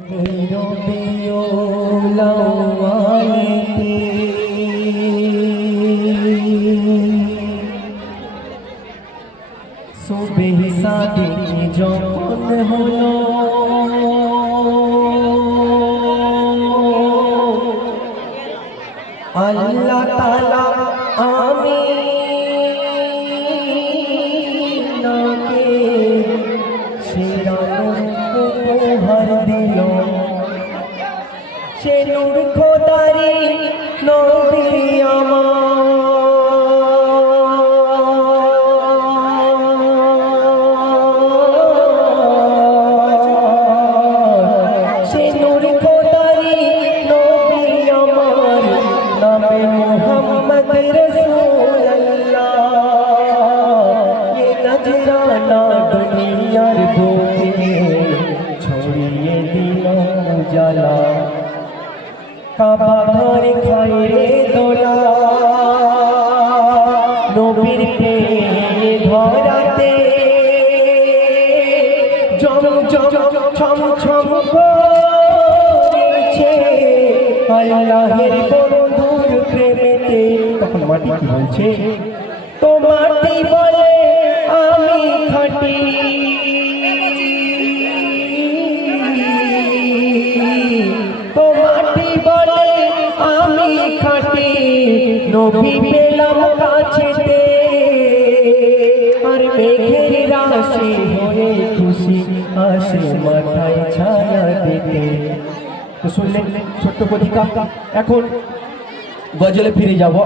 সুবহ সাদিক যখন হলো আল্লাহ তাআলা আমিনাকে উপহার দিল। সে নূর খোদারি নবী আমার, সে নূর খোদারি নবী আমার, নামে মুহাম্মদ রাসূলুল্লাহ। ये नजराना दुनियार बुके ছড়িয়ে দিল উজালা। কাবা ঘর খায়ে দোলা নবীর প্রেমে ধরাতে জম জম ছম ছম করছে আল্লাহের বন্ধুর প্রেমেতে। তখন মাটি কি বলছে? তো মাটি বলে আমি খাঁটি, তো মাটি বলে আমি খাঁটি, নবী পেলাম কাছেতে। আর মেঘের রাশি হয়ে খুশি আসে মাথায় ছায়া দিতে। তো শুনলেন ছোট্ট কবিতা। এখন গজলে ফিরে যাব।